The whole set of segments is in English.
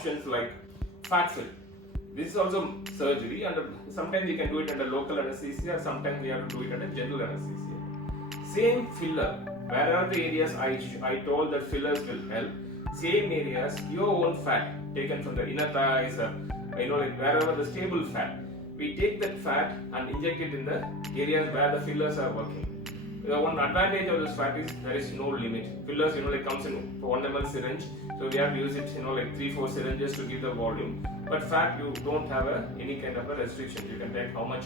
options like Fatfill. This is also surgery, and sometimes we can do it under local anesthesia, sometimes we have to do it under general anesthesia. Same filler, wherever the areas I told that fillers will help, same areas, your own fat taken from the inner thighs, like wherever the stable fat, we take that fat and inject it in the areas where the fillers are working. The one advantage of this fat is there is no limit. Fillers, like comes in 1 ml syringe, so we have to use it, like 3-4 syringes to give the volume. But fat, you don't have any kind of a restriction. You can take how much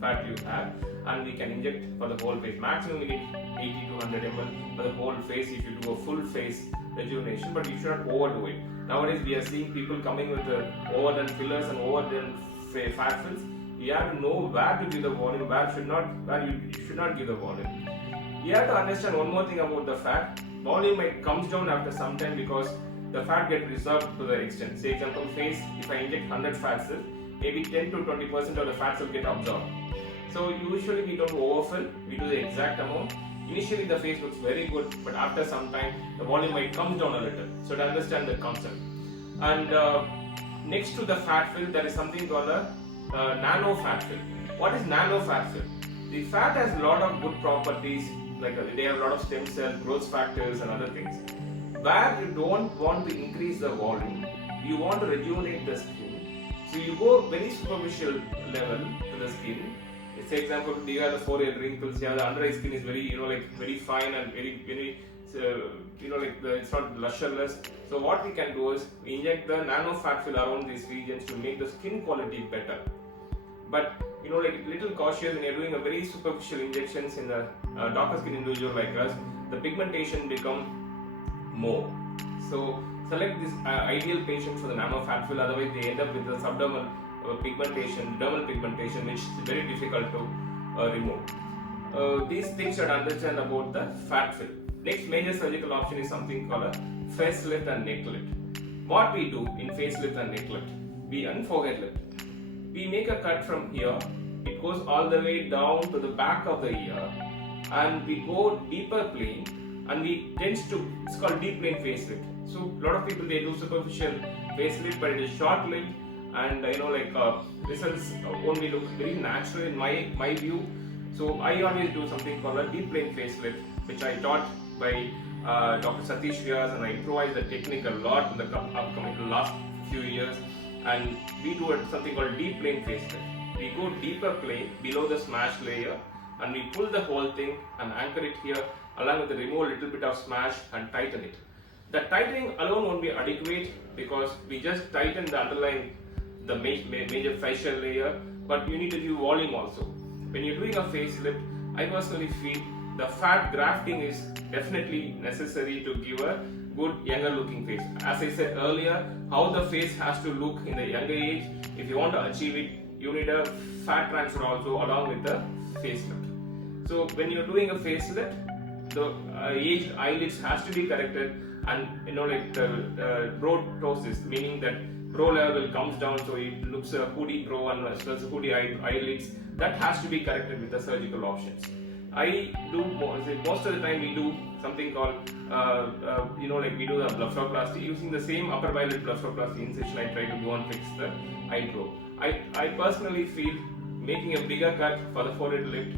fat you have, and we can inject for the whole face. Maximum we need 80 to 100 ml for the whole face if you do a full face rejuvenation, but you should not overdo it. Nowadays we are seeing people coming with overdone fillers and overdone fat fills. You have to know where to give the volume, where you should not give the volume. You have to understand one more thing about the fat. Volume might comes down after some time because the fat gets resolved to the extent. Say example face, if I inject 100 fat cells, maybe 10 to 20% of the fat cells get absorbed. So usually we don't overfill, we do the exact amount. Initially the face looks very good, but after some time the volume might come down a little. So to understand the concept. And next to the fat fill, there is something called a Nanofatfill. What is Nanofatfill? The fat has a lot of good properties, like they have a lot of stem cells, growth factors and other things. Where you don't want to increase the volume, you want to rejuvenate the skin. So you go very superficial level to the skin. Say example, you have the forehead wrinkles, you have the under eye skin is very, very fine and very, it's not lustreless. So what we can do is we inject the Nanofatfill around these regions to make the skin quality better. But little cautious when you're doing a very superficial injections in the darker skin individual like us, the pigmentation become more. So select this ideal patient for the Nanofatfill, otherwise they end up with the subdermal pigmentation, dermal pigmentation, which is very difficult to remove. These things should understand about the fat fill. Next major surgical option is something called a facelift and necklift. What we do in facelift and necklift, we unforget lift. We make a cut from here, it goes all the way down to the back of the ear, and we go deeper plane, and it's called deep plane facelift. So a lot of people they do superficial facelift, but it is short lived, and results only look very natural in my view. So I always do something called a deep plane facelift, which I taught by Dr. Satish Vyas, and I improvise the technique a lot in the last few years. And we do something called deep plane facelift. We go deeper plane below the smash layer, and we pull the whole thing and anchor it here, along with the remove a little bit of smash and tighten it. The tightening alone won't be adequate because we just tighten the underlying, the major facial layer, but you need to give volume also. When you're doing a facelift, I personally feel the fat grafting is definitely necessary to give a good younger looking face. As I said earlier, how the face has to look in the younger age, if you want to achieve it, you need a fat transfer also along with the facelift. So when you're doing a facelift, the aged eyelids has to be corrected, and the brow ptosis, meaning that brow level comes down, so it looks a hoodie brow and hoodie eyelids. That has to be corrected with the surgical options. I do most of the time we do something called we do the blepharoplasty using the same upper eyelid blepharoplasty incision. I try to go and fix the eyebrow. I personally feel making a bigger cut for the forehead lift,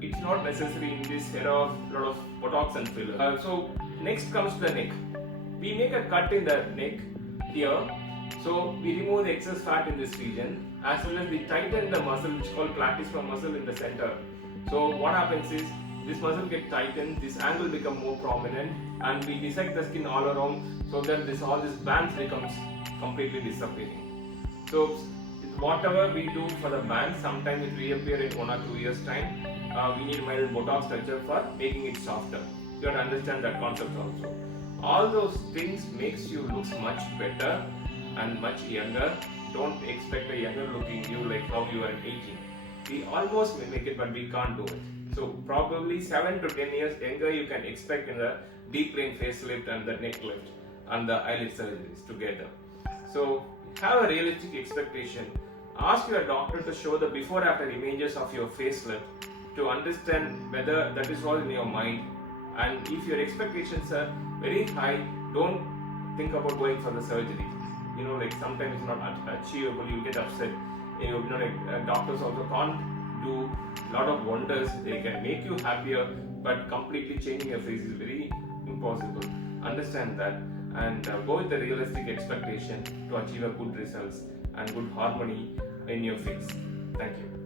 it's not necessary in this era of a lot of botox and filler. So next comes the neck. We make a cut in the neck here. So we remove the excess fat in this region, as well as we tighten the muscle, which is called platysma muscle in the center. So what happens is this muscle gets tightened, this angle becomes more prominent, and we dissect the skin all around so that all this bands becomes completely disappearing. So whatever we do for the bands, sometimes it reappear in 1 or 2 years time. We need mild botox structure for making it softer. You have to understand that concept also. All those things makes you look much better and much younger. Don't expect a younger looking you like how you are aging. We almost mimic it, but we can't do it. So probably 7 to 10 years younger you can expect in the deep plane facelift and the neck lift and the eyelid surgeries together. So have a realistic expectation. Ask your doctor to show the before after images of your facelift to understand whether that is all in your mind. And if your expectations are very high, don't think about going for the surgery. like sometimes it's not achievable, you get upset. Doctors also can't do a lot of wonders. They can make you happier, but completely changing your face is very impossible. Understand that, and go with the realistic expectation to achieve a good results and good harmony in your face. Thank you.